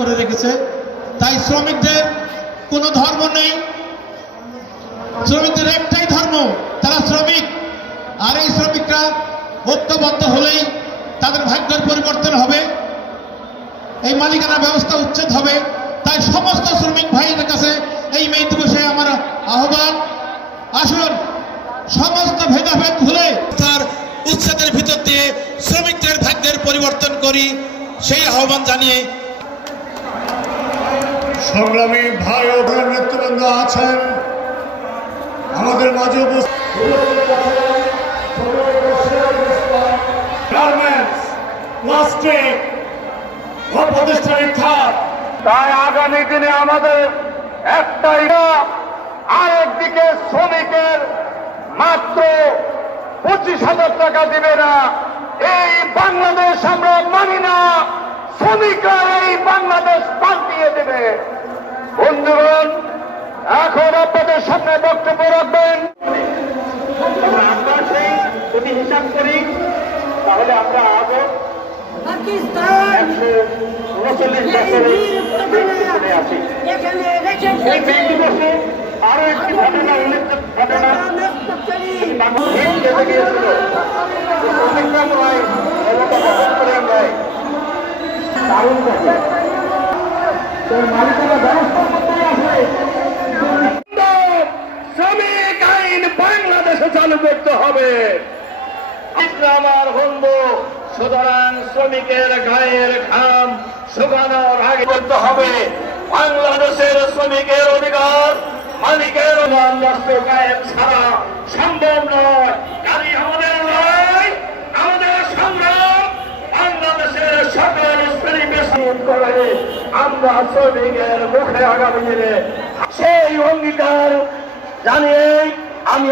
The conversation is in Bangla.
করে রেখেছে। তাই শ্রমিকদের কোনো ধর্ম নেই, শ্রমিকদের একটাই ধর্ম, তারা শ্রমিক। আর এই শ্রমিকরা ঐক্যবদ্ধ হলেই তাদের ভাগ্যের পরিবর্তন হবে, এই মালিকানা ব্যবস্থা উচ্ছেদ হবে। তাই সমস্ত শ্রমিক ভাইদের কাছে এই মে দিবসে আমার আহ্বান, আসুন সমস্ত ভেদাভেদ ভুলে তার উচ্ছেদের ভিতর দিয়ে শ্রমিকদের ভাগ্যের পরিবর্তন করি, সেই আহ্বান জানিয়ে সংগ্রামী ভাই ও বোন নেতৃবৃন্দ আছেন আমাদের মাঝে তাই আগামী দিনে আমাদের একটাই, আরেকদিকে শ্রমিকের মাত্র 25,000 টাকা দিবে না। এই বাংলাদেশ আমরা মানি না, শ্রমিকরা এই বাংলাদেশ পাল্টিয়ে দেবে। বন্ধুগণ, এখন আপনাদের সামনে বক্তব্য রাখবেন। আমরা সেই যদি হিসাব করি তাহলে আমরা আগে 139 বছরে আছি। এই মে দিবসে আরো একটি ঘটনা দারুণ ঘটনা। মালিকানা ব্যবস্থা করতে আসে, শ্রমিক আইন বাংলাদেশে চালু করতে হবে। আমার বন্ধু, সুতরাং শ্রমিকের গায়ের ঘাম শুকানোর আগে করতে হবে। বাংলাদেশের শ্রমিকের অধিকার মালিকের রাষ্ট্র কায়েম ছাড়া সম্ভব নয়। কাজে আমাদের লড়াই, আমাদের সংগ্রাম বাংলাদেশের সকল শ্রেণীকে করে আমরা শ্রমিকের মুখে আগামী দিনে সেই অঙ্গীকার জানিয়ে আমি